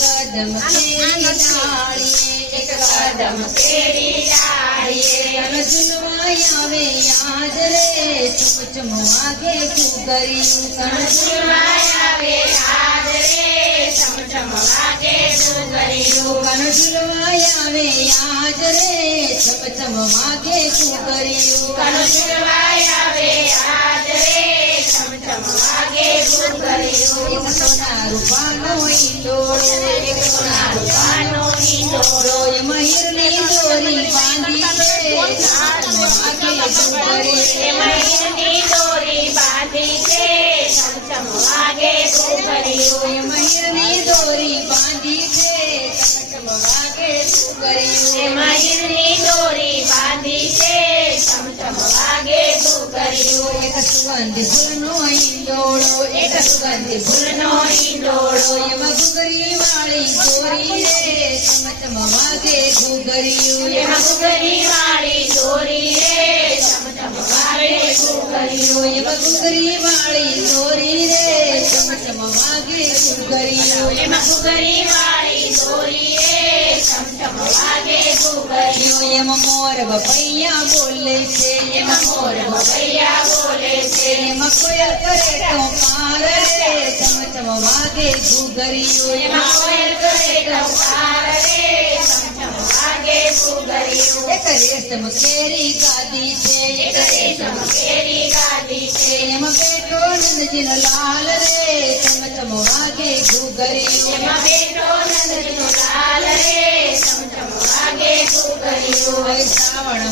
કદમ કદમ આવે યાદ રે ચમ ચમ વાગે કુકરિયું તન આવે યાદ આવે યાદ રે ચમ ચમ વાગે શું કન ઝુલવાય આવે યાદ રે ચમ ચમ વાગે કુકરિયું એક સોના રૂપાનો ઈંડોળો એક સોના રૂપાનો ઈંડોળો એમાં હીરની દોરી બાંધી છે વાગે કુકરિયું એમાં હીરની દોરી હીરની દોરી બાંધી છે ચમ ચમ વાગે કુકરિયું એક સુગંધી ફૂલનો ઈંડોળો એક સુગંધી ફૂલનો ઈંડોળો એમાં ઘૂઘરી વાળી દોરી રે ચમ ચમ વાગે ઘૂઘરિયું એમાં ઘૂઘરી વાળી દોરી રે ચમ ચમ વાગે ઘૂઘરિયું એમાં ઘૂઘરી વાળી વાગે ઘૂઘરિયું એમાં ઘૂઘરી વાળી દોરી રે ચમ ચમ વાગે ઘૂઘરિયું એમાં મોર બપૈયા બોલે છે એમાં મોર બપૈયા બોલે છે એમાં કોયલ કરે તો રે ચમ ચમ વાગે ઘૂઘરિયું એમાં કોયલ કરે તો રે ચમ ચમ વાગે ઘૂઘરિયું એક રેશમ કેરી ગાદી છે એક રેશમ કેરી ગાદી છે એમાં બેઠો નંદજીનો લાલ રે ચમ ચમ વાગે ઘૂઘરિયું એમાં બેઠો નંદજીનો લાલ રે ચમ ચમ વાગે ઘૂઘરિયું હવે શ્રાવણ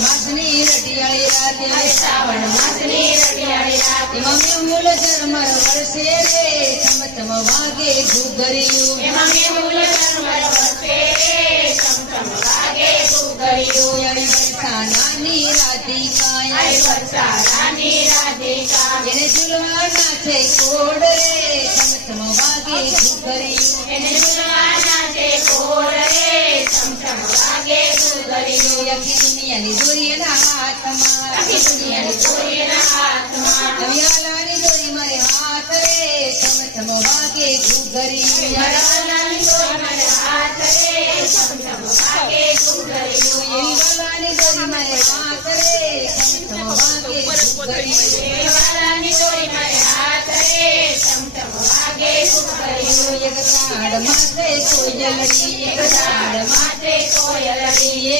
રાધિકા યળી વર્ષા નાની રાધિકા એને ઝૂલવાના છે કોડ રે ચમ ચમ વાગે ઘૂઘરિયું એને ઝૂલવાના છે કોડ રે ચમ ચમ વાગે ઘૂઘરિયું આખી દુનિયાની દોરી એના હાથમાં આખી દુનિયાની દોરી એના હાથમાં નવિયાલાની દોરી મારે હાથ રે ચમ ચમ વાગે ઘૂઘરિયું નવિયાલાની દોરી મારે હાથ રે ચમ ચમ વાગે ઘૂઘરિયું એવી વાલાની દોરી મારે હાથ રે ચમ ચમ વાગે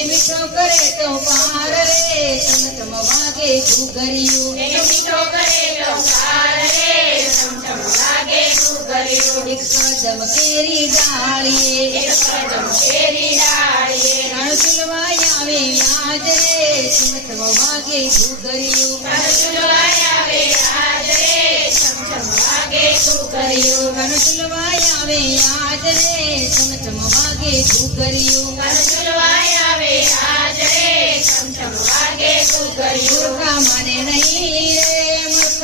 વાગે કરે તો પાર રે ચમ વાગે ઘૂઘરિયું એ મીઠો કરે તો વાગે ઘૂઘરિયું એક કદમ કેરી ડાળીએ એક કદમ કેરી ડાળીએ. રણ ઝુલવાય આવે યાદ રે ચમ વાગે વાગે ઘૂઘરિયું રણ ઝુલવાય આવે યાદ રે